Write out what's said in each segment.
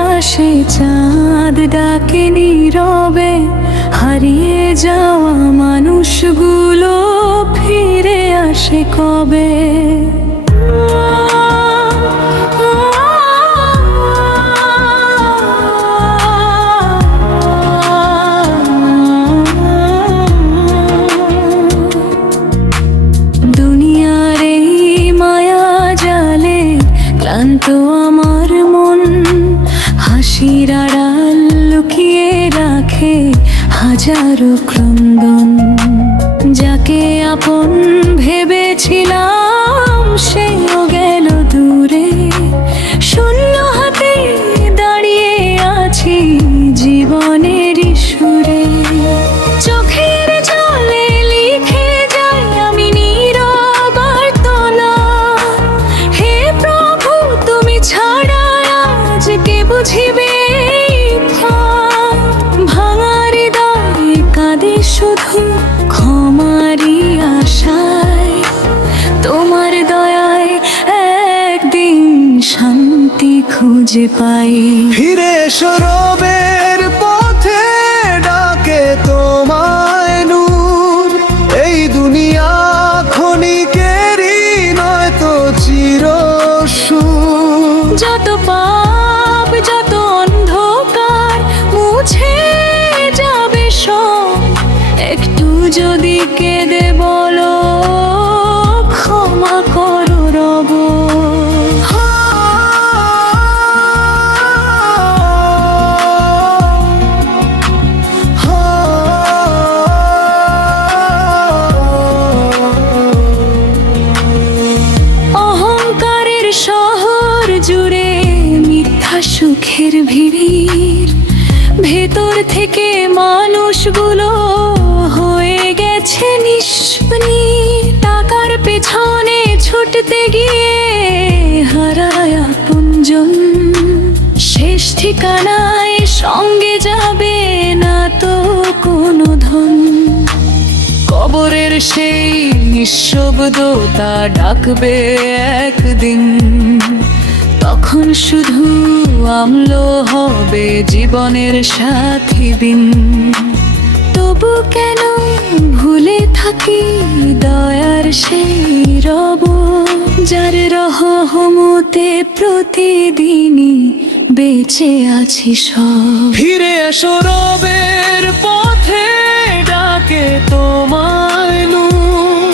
আকাশে চাঁদ ডাকে নীরবে, হারিয়ে যাওয়া মানুষগুলো ফিরে আসে কবে? দুনিয়ার এই মায়া জালে ক্লান্ত আমার মন, হাসির আড়াল লুকিয়ে রাখে হাজারো ক্রন্দন। যাকে আপন ভেবেছিলাম সেও গেল দূরে, শূন্য হাতে দাঁড়িয়ে আছি জীবনের সুরে। চোখের জলে লিখে যাই আমি নীরব আর্তনা, হে প্রভু তুমি ছাড়া আজ কে বুঝিবে? ভাঙার হৃদয়ে কাঁদে শুধু ক্ষমারই আশায়, তোমার দয়ায় একদিন শান্তি খুঁজে পাই। ফিরে এসো রবের পথে ডাকে তোমায় নূর, এই দুনিয়া ক্ষণিকেরই নয়তো চিরসুর। যত পাপ যত অন্ধকার মুছে যাবে সব, একটু যদি কেঁদে বলো ক্ষমা করো রব। অহংকারের শহর জুড়ে মিথ্যা সুখের ভিড়, ভেতর থেকে মানুষগুলো হয়ে গেছে নিষ্প্রাণ। টাকার পেছনে ছুটতে গিয়ে হারায় আপনজন, শেষ ঠিকানায় সঙ্গে যাবে না তো কোনো ধন। কবরের সেই নিঃশব্দতা ডাকবে একদিন, তখন শুধু আমল হবে জীবনের সাথী দিন। তবু কেন ভুলে থাকি দয়ার সেই রব, যার রহমতে প্রতিদিনই বেঁচে আছি সব। ফিরে এসো রবের পথে ডাকে তোমায় নূর,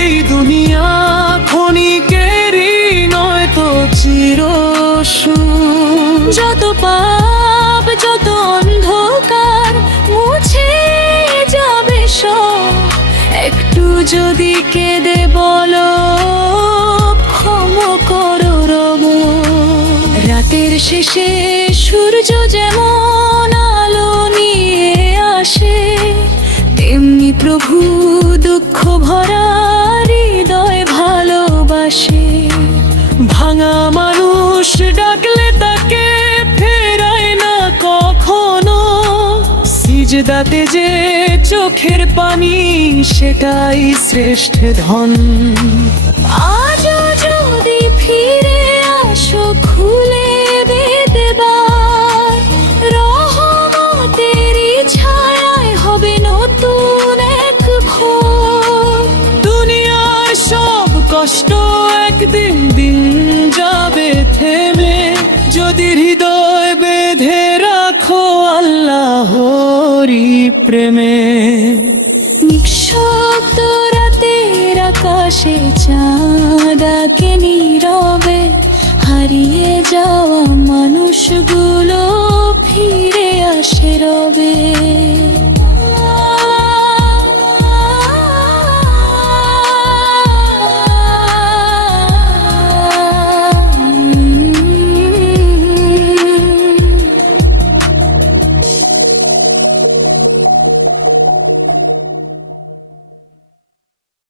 এই দুনিয়া ক্ষণিকেরই নয়তো চিরসুর। যত পাপ যত অন্ধকার মুছে যাবে সব, একটু যদি কেঁদে বলো ক্ষমা করো রব। রাতের শেষে সূর্য যেমন আলো নিয়ে আসে, তেমনি প্রভু দুঃখ ভরা হৃদয় ভালোবাসে। ভাঙা মানুষ ডাকলে তাকে ফেরায় না কখনো, সিজদাতে যে চোখের পানি সেটাই শ্রেষ্ঠ ধন। আজও যদি ফিরে আসো খুলে দেবার, রহমতের ছায়ায় হবে নতুন এক ভোর। দুনিয়ার সব কষ্ট একদিন দিন যাবে থেমে, যদি হৃদয় বেঁধে রাখো আল্লাহরি প্রেমে। নিঃশব্দ রাতের আকাশে চাঁদ ডাকে নীরবে, হারিয়ে যাওয়া মানুষগুলো ফিরে আসে রবে।